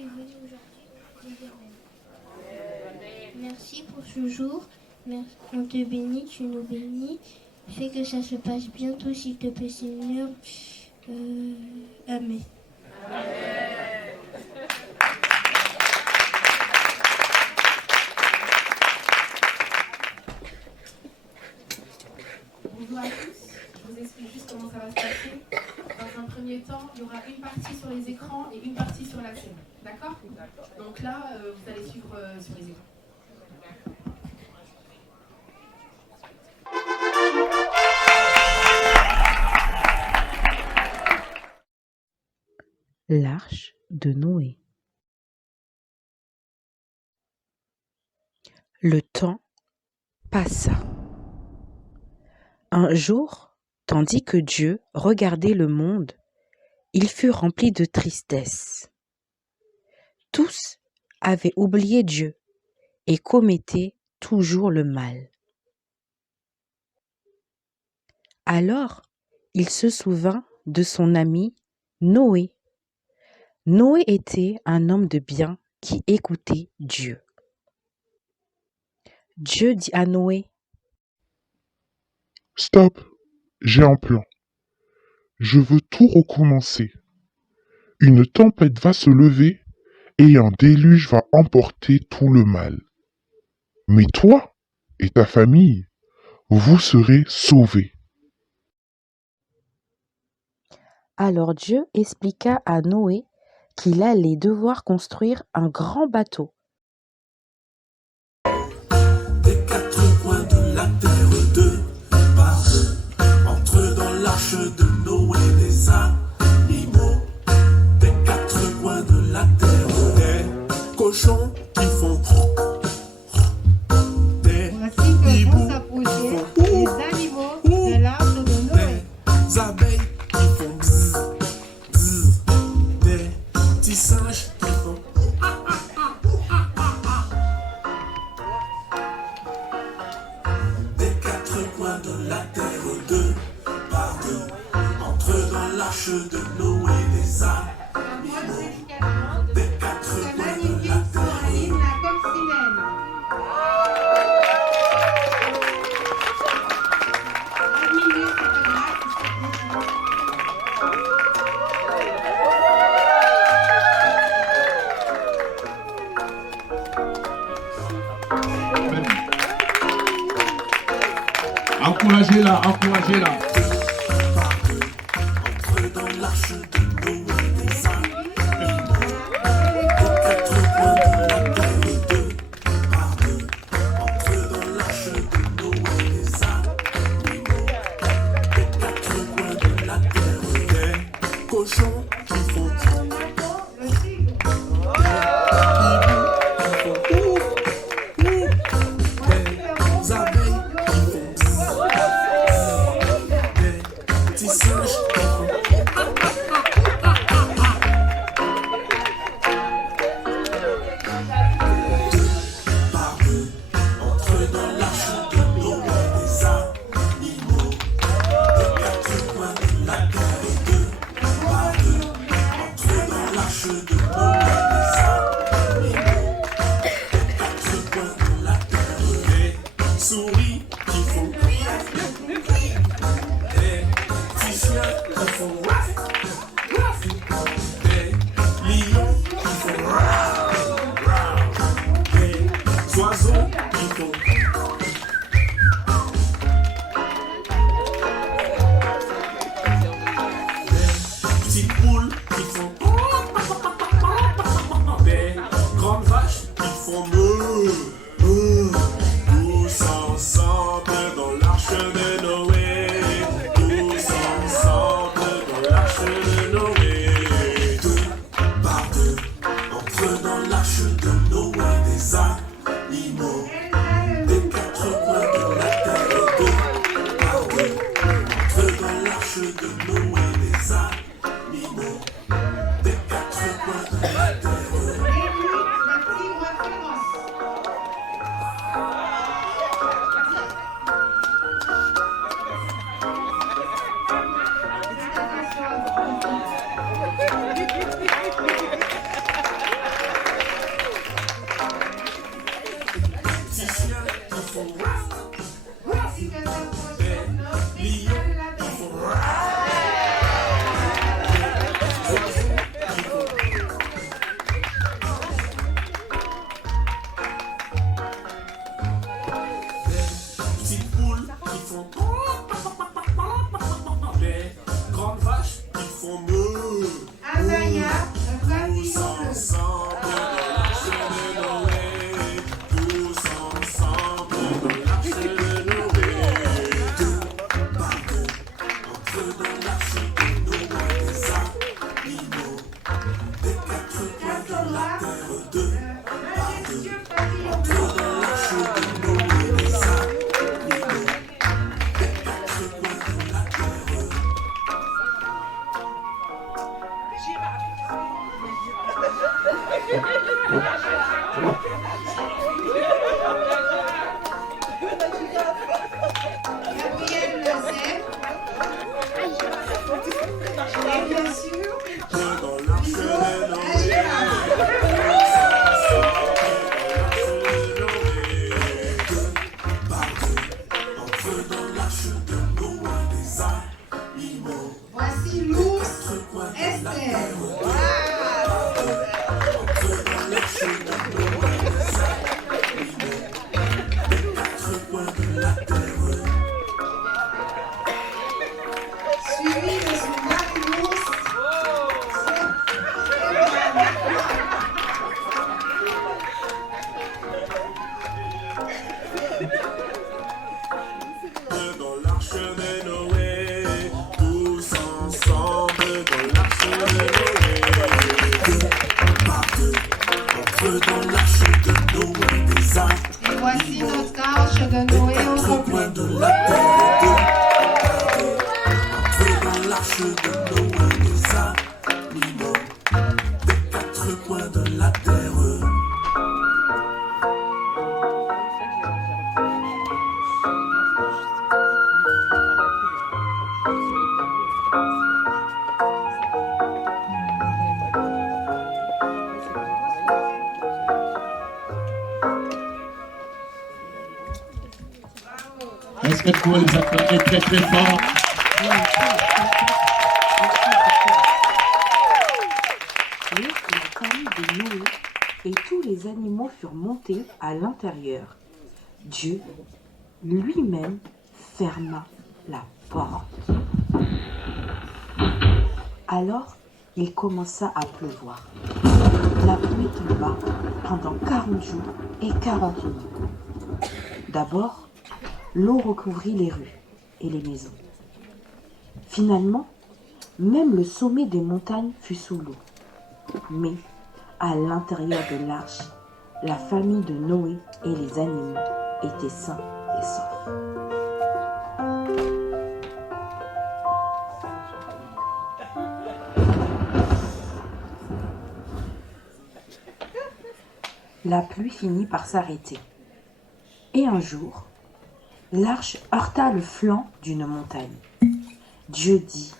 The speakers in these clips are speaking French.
est venu aujourd'hui éternel. Merci pour ce jour. Merci. On te bénit, tu nous bénis. Fais que ça se passe bientôt, s'il te plaît, Seigneur. Amen. Bonjour à tous, je vous explique juste comment ça va se passer. Dans un premier temps, il y aura une partie sur les écrans et une partie sur la scène. D'accord? Donc là, vous allez suivre sur les écrans. L'arche de Noé. Le temps passa. Un jour, tandis que Dieu regardait le monde, il fut rempli de tristesse. Tous avaient oublié Dieu et commettaient toujours le mal. Alors, il se souvint de son ami Noé. Noé était un homme de bien qui écoutait Dieu. Dieu dit à Noé: « Stop, j'ai un plan. Je veux tout recommencer. Une tempête va se lever et un déluge va emporter tout le mal. Mais toi et ta famille, vous serez sauvés. » Alors Dieu expliqua à Noé qu'il allait devoir construire un grand bateau. Des quatre coins de la terre, deux par deux, entrent dans l'arche de Noé des animaux. Des quatre coins de la terre, des cochons qui font des hiboux qui font les animaux de l'arche de Noé. des abeilles qui font bzz, bzz, des petits singes qui font des quatre coins de la terre, deux par deux, entrent dans l'arche de Noé des animaux. Des quatre C'est coins de magnifique, la Coraline, terre. la coccinelle. Admirez Encouragez-la, encouragez-la. Entre dans l'arche de Noé des animaux. Des quatre coins de la terre, deux par deux, entre dans l'arche de Noé des animaux. Des quatre coins de la terre, des cochons qui font des abeilles qui font des petits singes qui font par deux, entre dans l'arche de Noé des animaux. Des quatre coins de la terre, deux par deux, entre dans l'arche de Noé des animaux. Des quatre coins de la terre, des souris qui font des petits chiens qui font des lions qui font des oiseaux qui font des petites poules qui font des grandes vaches qui font tous ensemble dans l'arche de Noé, tous ensemble dans l'arche font-nous Azaya, tous ensemble dans l'arche de Noé, tous ensemble dans l'arche de Noé. Deux par deux, entre dans l'arche de Noé, des animaux, des quatre coins de la terre. Deux par deux, entre dans l'arche de Noé, des animaux, des quatre coins de la terre. Gabriel Lozette. Et bien sûr, Dans l'arche de Noé. Entre dans l'arche de Noé des animaux. voici Luce Esther. Entre dans l'arche de Noé des animaux. Des quatre coins de la terre. Suivi de son mari Luce. Dans l'arche de Noé, tous ensemble dans l'arche de Noé. Deux par deux, entre dans l'arche de Noé des animaux. Et voici notre arche de Noé au Quatre coins complet. de la terre. Deux par deux, entre dans l'arche de Noé des animaux. Des quatre coins de la terre. Est-ce que vous pouvez les applaudir très très fort? La famille de Noé et tous les animaux furent montés à l'intérieur. Dieu lui-même ferma la porte. Alors il commença à pleuvoir. La pluie tomba pendant 40 jours et 40 nuits. D'abord, l'eau recouvrit les rues et les maisons. Finalement, même le sommet des montagnes fut sous l'eau. Mais à l'intérieur de l'arche, la famille de Noé et les animaux étaient sains et saufs. La pluie finit par s'arrêter. Et un jour, l'arche heurta le flanc d'une montagne. Dieu dit: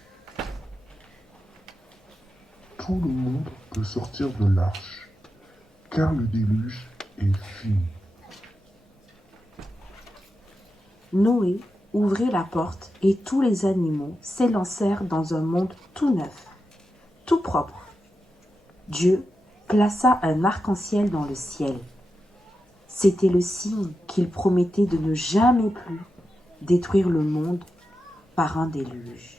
Tout le monde peut sortir de l'arche, car le déluge est fini. Noé ouvrit la porte et tous les animaux s'élancèrent dans un monde tout neuf, tout propre. Dieu plaça un arc-en-ciel dans le ciel. C'était le signe qu'il promettait de ne jamais plus détruire le monde par un déluge.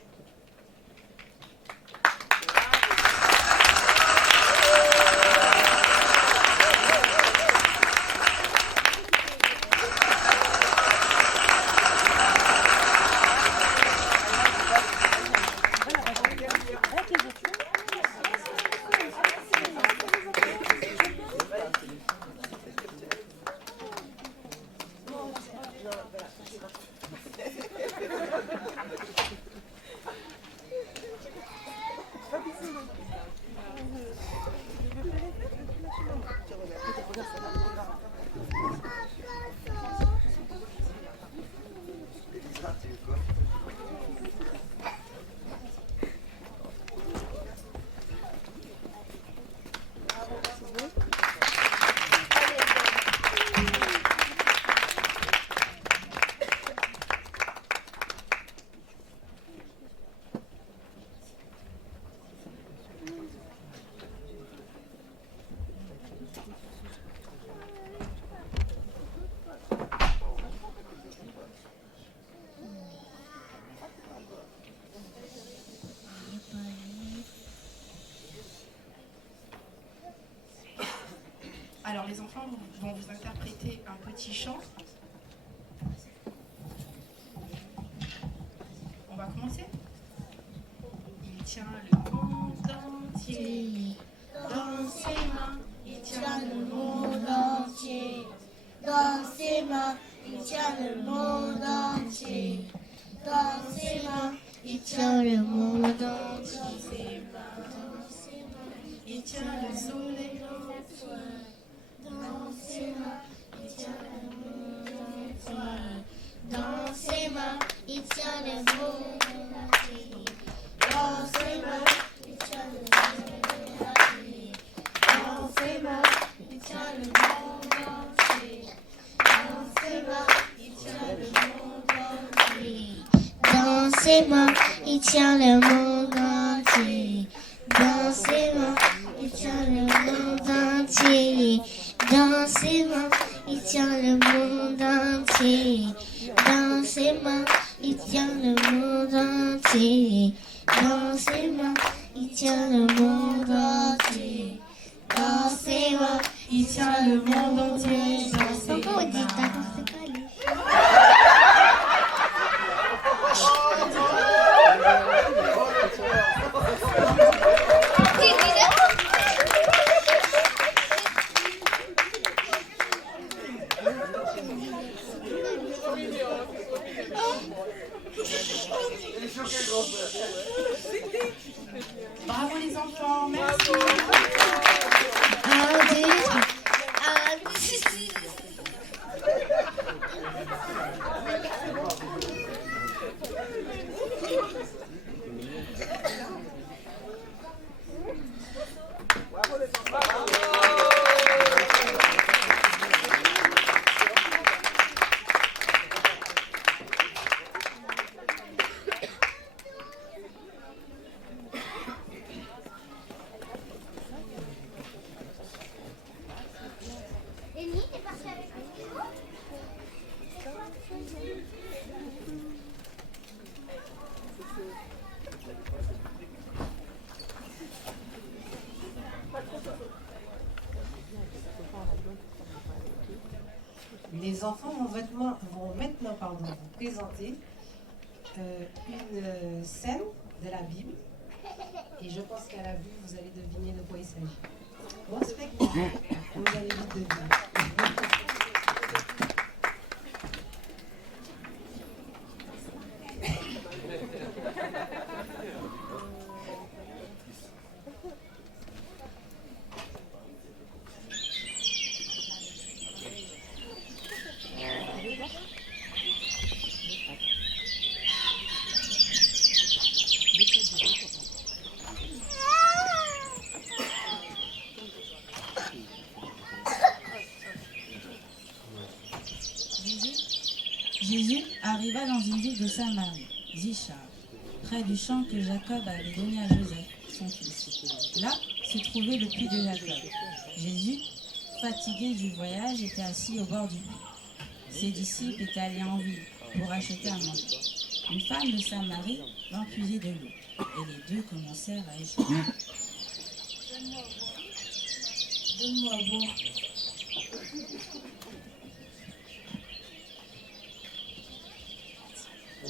les enfants vont vous interpréter un petit chant. On va commencer. Il tient le monde entier dans ses mains. Il tient le monde entier Dans ses mains, il tient le monde entier. Dans ses mains, il tient le monde entier. Il tient le soleil Dans ses mains, il tient le monde entier. Dans ses mains, il tient le monde entier. Dans ses mains, il tient le monde entier. Dans ses mains, il tient le monde entier. Dans ses mains, il tient le monde entier. Dans ses mains, il tient le monde entier. Dans ses mains, il tient le monde entier. Dans ses mains, il tient le monde entier. Dans ses mains, il tient le monde entier. Dans ses mains, il tient le monde entier. Dans ses mains, il tient le monde entier dans ses Pourquoi on dit mains. d'accord, c'est pas lui. Bravo les enfants, merci. Un, deux, trois. Ellie, t'es partie avec moi? Les enfants vont maintenant vous présenter une scène de la Bible. Et je pense qu'à la vue, vous allez deviner de quoi il s'agit. Bon spectacle, vous allez vite deviner. Jésus arriva dans une ville de Samarie, Zichar, près du champ que Jacob avait donné à Joseph, son fils. Là se trouvait le puits de Jacob. Jésus, fatigué du voyage, était assis au bord du puits. Ses disciples étaient allés en ville pour acheter à manger. Une femme de Samarie vint puiser de l'eau, et les deux commencèrent à échanger. Donne-moi à boire.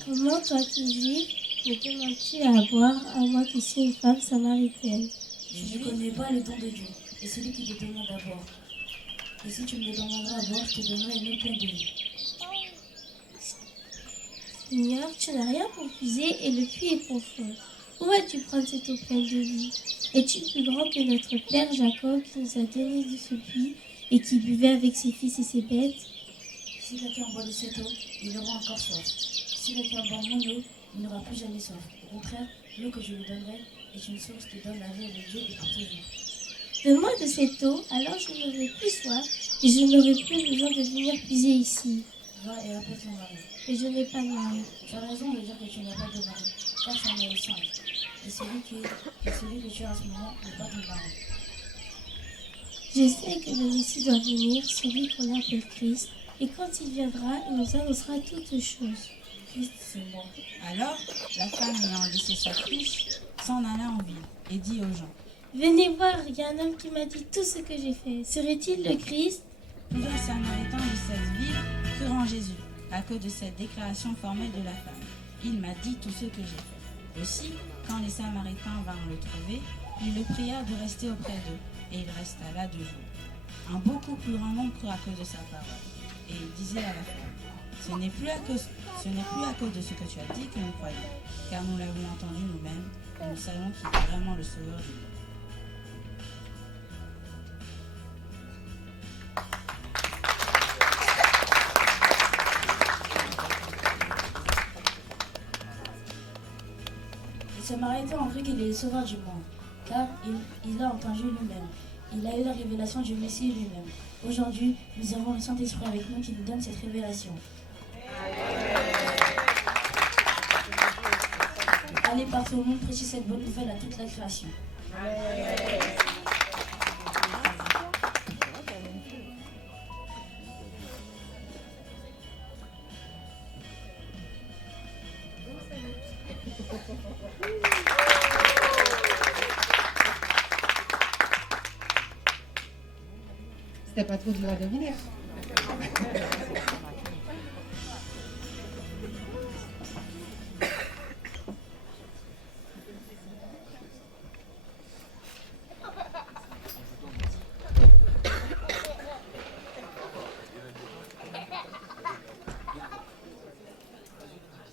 Comment toi qui vis, me demandes-tu à boire, à moi qui suis une femme samaritaine? Je ne connais pas le don de Dieu, et celui qui te demande à boire. Et si tu me demanderas à boire, je te donnerai une eau pleine de vie. Seigneur, tu n'as rien pour puiser et le puits est profond. Où vas-tu prendre cette eau pleine de vie? Es-tu plus grand que notre père Jacob qui nous a donné de ce puits et qui buvait avec ses fils et ses bêtes? Si quelqu'un boit de cette eau, il aura encore soif. Si quelqu'un boit mon eau, il n'aura plus jamais soif. Au contraire, l'eau que je lui donnerai est une source qui donne la vie avec Dieu et pour toujours. Donne-moi de cette eau, alors je n'aurai plus soif et je n'aurai plus besoin de venir puiser ici. Va et appelle ton mari. Et je n'ai pas de mari. Tu as raison de dire que tu n'as pas de mari, car tu en es le singe. Et celui que tu as en ce moment n'est pas ton mari. Je sais que le Messie doit venir, celui qu'on appelle Christ, et quand il viendra, il nous annoncera toutes choses. Christ, c'est moi. Alors, la femme ayant laissé sa fiche, s'en alla en ville et dit aux gens: Venez voir, il y a un homme qui m'a dit tout ce que j'ai fait. Serait-il le Christ? Plusieurs Samaritains de cette ville crurent en Jésus à cause de cette déclaration formelle de la femme. Il m'a dit tout ce que j'ai fait. Aussi, quand les Samaritains vinrent le trouver, il le pria de rester auprès d'eux, et il resta là 2 jours. Un beaucoup plus grand nombre crut à cause de sa parole. Et il disait à la femme, ce n'est plus à cause de ce que tu as dit que nous croyons, car nous l'avons entendu nous-mêmes, et nous savons qu'il est vraiment le Sauveur du monde. Les Samaritains ont cru qu'il est le Sauveur du monde, car il l'a entendu lui-même. Il a eu la révélation du Messie lui-même. Aujourd'hui, nous avons le Saint-Esprit avec nous qui nous donne cette révélation. Allez partout au monde, prêcher cette bonne nouvelle à toute la création. C'était pas trop dur à deviner.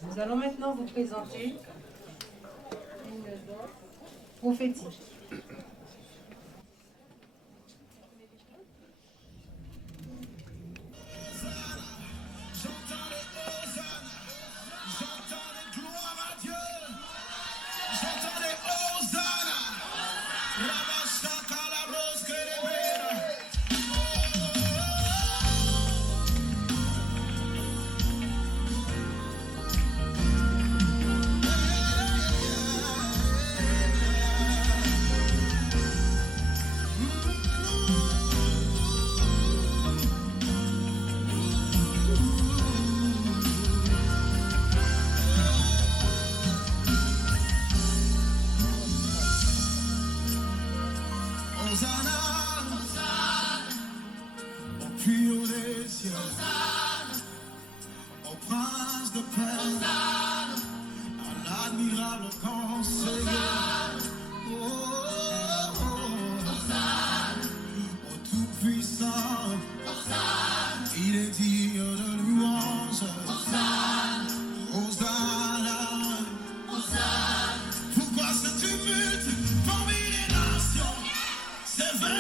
Nous allons maintenant vous présenter une prophétie. Pourquoi ce tumulte parmi les nations? C'est vrai.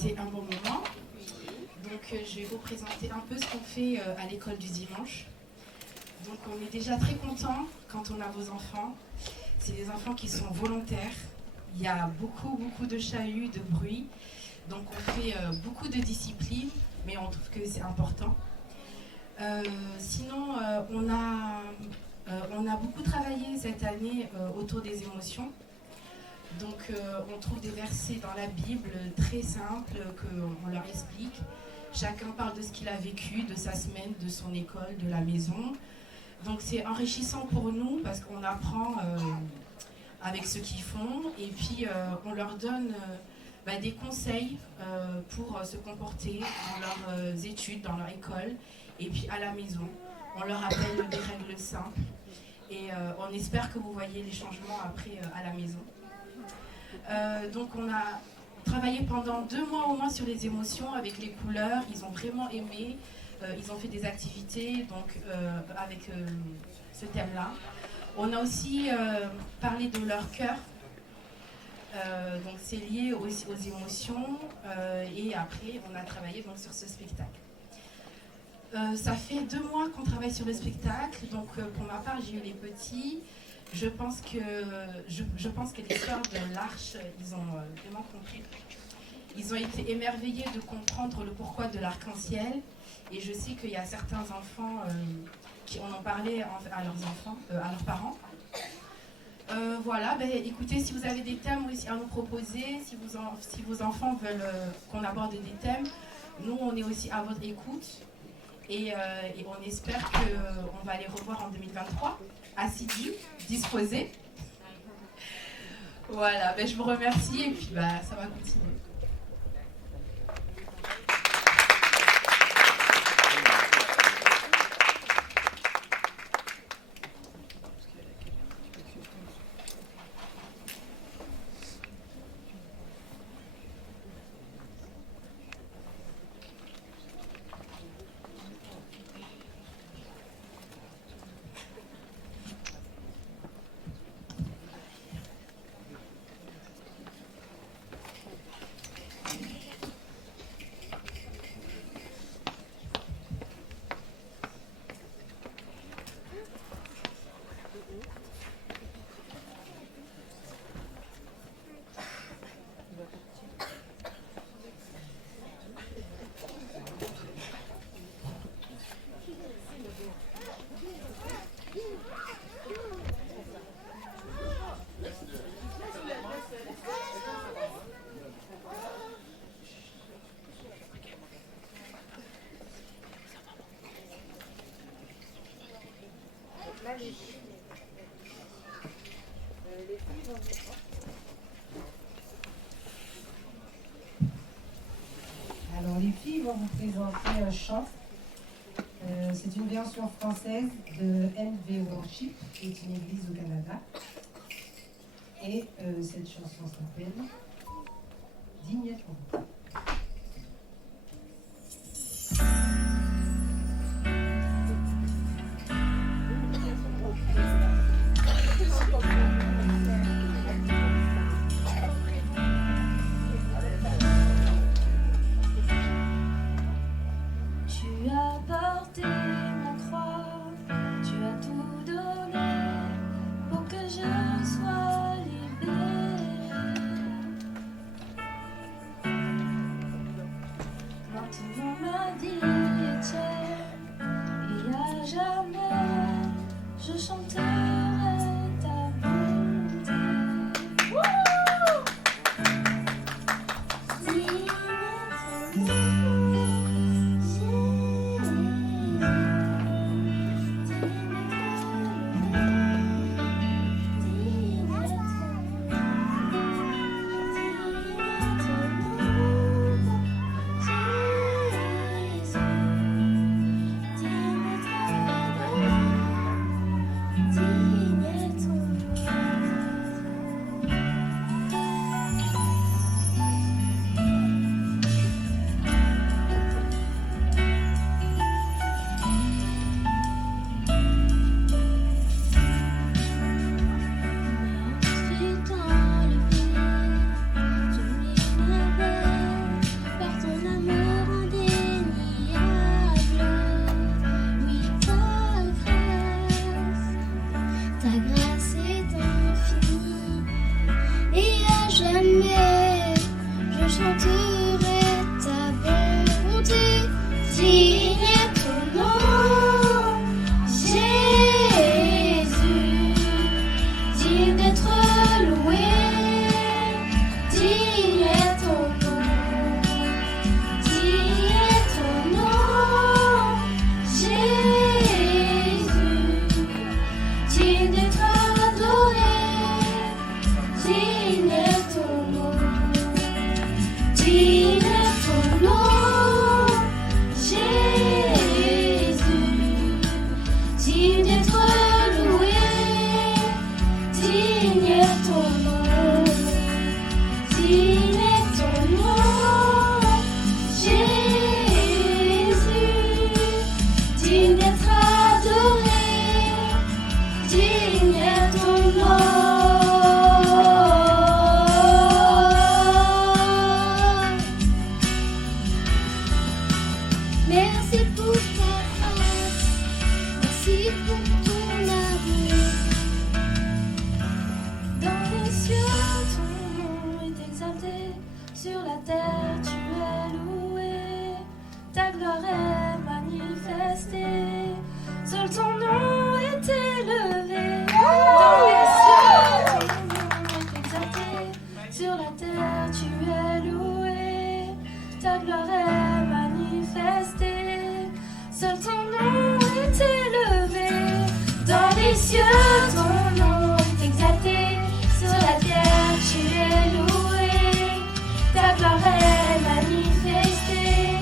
passer un bon moment. Donc je vais vous présenter un peu ce qu'on fait à l'école du dimanche. Donc on est déjà très content quand on a vos enfants. C'est des enfants qui sont volontaires. Il y a beaucoup de chahuts, de bruit. Donc on fait beaucoup de disciplines, mais on trouve que c'est important. Sinon, on a beaucoup travaillé cette année autour des émotions. Donc on trouve des versets dans la Bible très simples qu'on leur explique. Chacun parle de ce qu'il a vécu, de sa semaine, de son école, de la maison. Donc c'est enrichissant pour nous parce qu'on apprend avec ce qu'ils font et puis on leur donne des conseils pour se comporter dans leurs études, dans leur école et puis à la maison. On leur rappelle des règles simples et on espère que vous voyez les changements après à la maison. Donc on a travaillé pendant 2 mois au moins sur les émotions avec les couleurs. Ils ont vraiment aimé. Ils ont fait des activités donc, avec ce thème-là. On a aussi parlé de leur cœur. Donc c'est lié aussi aux émotions. Et après, on a travaillé donc, sur ce spectacle. Ça fait 2 mois qu'on travaille sur le spectacle. Donc pour ma part, j'ai eu les petits. Je pense que l'histoire de l'arche, ils ont vraiment compris. Ils ont été émerveillés de comprendre le pourquoi de l'arc-en-ciel. Et je sais qu'il y a certains enfants qui en ont parlé à leurs enfants, à leurs parents. Voilà, écoutez, si vous avez des thèmes aussi à nous proposer, si vos enfants veulent qu'on aborde des thèmes, nous on est aussi à votre écoute. Et on espère qu'on va les revoir en 2023, assidus, disposés. Voilà, je vous remercie et puis ça va continuer. Alors les filles vont vous présenter un chant. C'est une version française de NV Worship, qui est une église au Canada. Et cette chanson s'appelle Digne pour vous. Tu as porté ma croix, tu as tout donné pour que je sois libérée. Merci pour ton amour. Dans les cieux, ton nom est exalté. Sur la terre, tu es loué. Ta gloire est manifestée. Seul ton nom est élevé. Dans les cieux, ton nom est exalté. Sur la terre, tu es loué. Ta gloire est manifestée. Seul ton nom est élevé. Dans les cieux, ton nom est exalté. Sur la terre, tu es loué. Ta gloire est manifestée.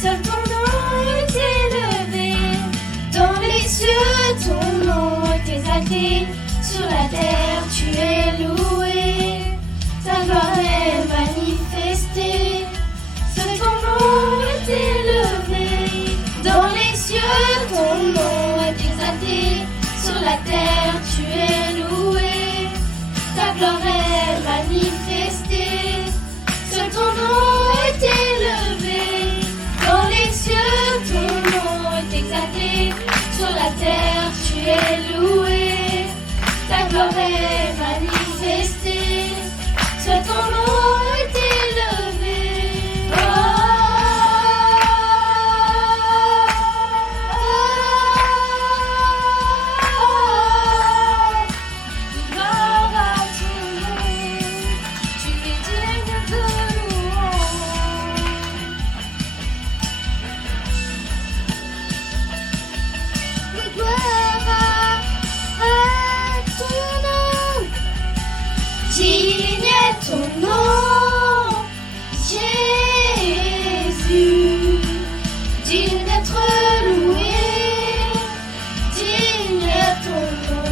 Seul ton nom est élevé. Dans les cieux, ton nom est exalté. Sur la terre, tu es loué. Ta gloire est manifestée. Seul ton nom est élevé. Dans les cieux, ton nom est exalté. Sur la terre, tu es loué. Ta gloire est manifestée. Seul ton nom est élevé. Dans les cieux, ton nom est exalté. Sur la terre, tu es loué. Ta gloire est manifestée. Seul ton nom est élevé. Gloire à ton nom. Tu es digne de louange. Gloire à ton nom. Digne est ton nom, Jésus. Digne d'être loué. Digne est ton nom.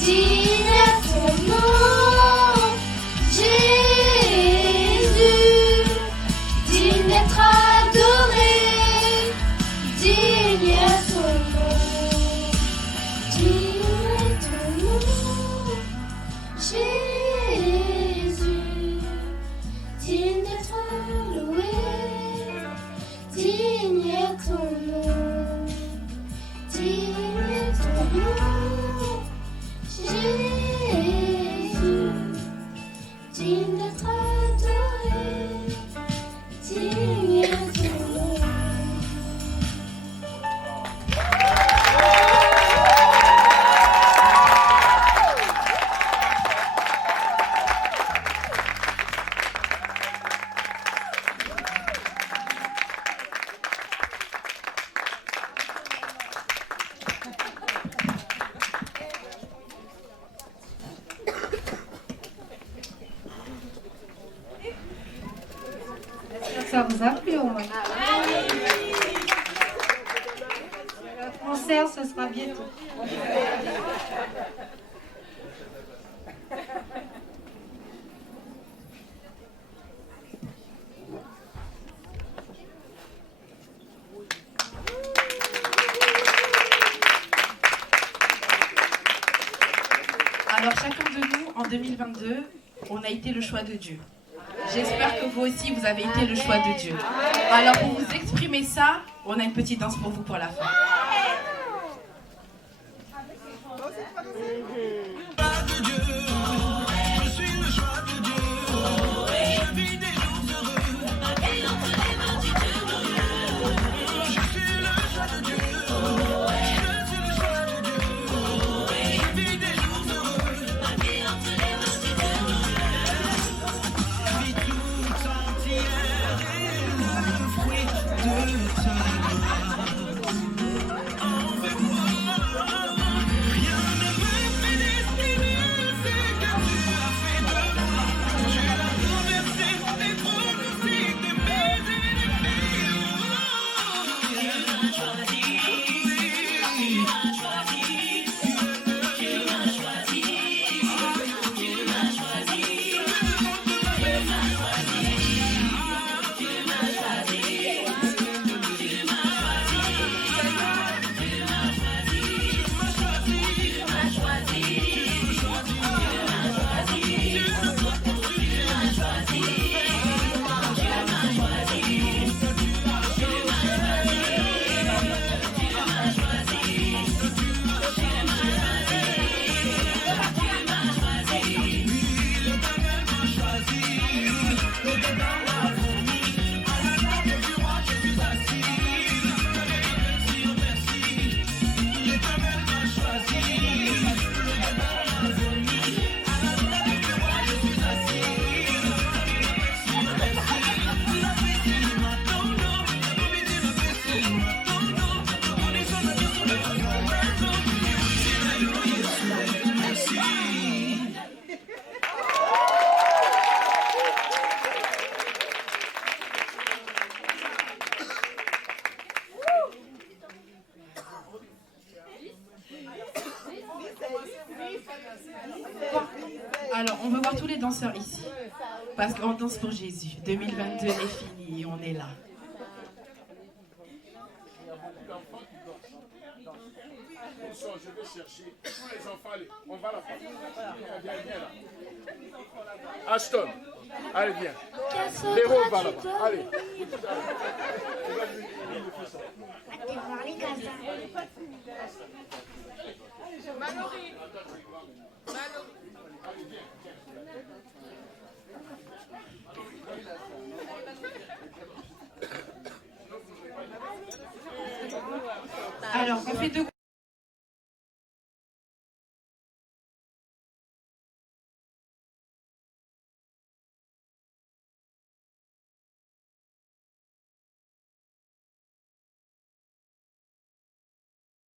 Digne est ton nom, Jésus. Digne d'être adoré. Digne est ton nom. Digne est ton nom, Jésus. Digne d'être loué. Digne est ton nom. Digne est ton nom, Jésus. Digne d'être adoré. Digne est ton nom. Ça vous a plu au moins? Le concert, ce sera bientôt. Alors chacun de nous, en 2022, on a été le choix de Dieu. J'espère que vous aussi, vous avez été le choix de Dieu. Alors pour vous exprimer ça, on a une petite danse pour vous pour la fin. Envers moi, rien ne me fait Alors, on veut voir tous les danseurs ici. Parce qu'on danse pour Jésus. 2022 est fini et on est là. Je vais chercher tous les enfants. Allez, on va là. Viens là. Ashton, allez, viens. Léro va là-bas. Allez. Mallory. Alors, on fait deux